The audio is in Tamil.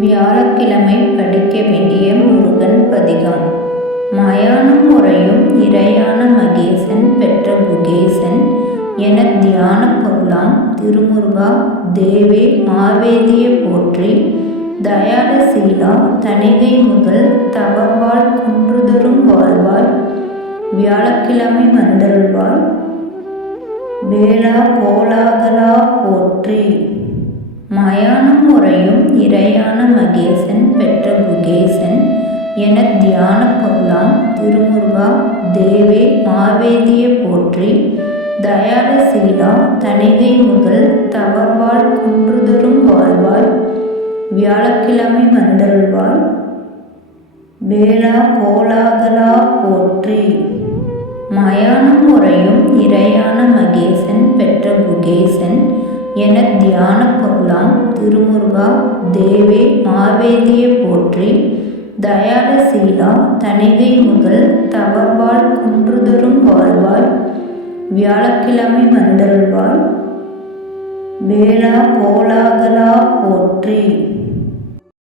வியாழக்கிழமை படிக்க வேண்டிய முருகன் பதிகம். மயானம் முறையும் இறையான மகேசன் பெற்ற குகேசன் என தியான பொருளாம் திருமுருகா தேவே மாவேதிய போற்றி தயால சீலா தனிகை முதல் தவறுவாள் குன்றுதரும் வாழ்வாள் வியாழக்கிழமை வந்தருள்வாள். வேளா கோலாகல மயானம் முறையும் இறையான மகேசன் பெற்ற குகேசன் என தியான பொருளாம் திருமுருகா தேவே மாவேதிய போற்றி தயால சீலா தணிகை முதல் தவறுவாள் குன்றுதரும் வாழ்வாள் வியாழக்கிழமை வந்தருள்வாள் வேளா கோலாகலா போற்றி. மயானம் முறையும் இறையான மகேசன் என தியான பொருளாம் திருமுருகா தேவே மாவேதிய போற்றி தயால சீலா தனிகை முதல் தவர்வாள் குன்றுதரும் வாழ்வாள் வியாழக்கிழமை வந்தருள்வாள் வேளா கோலாகலா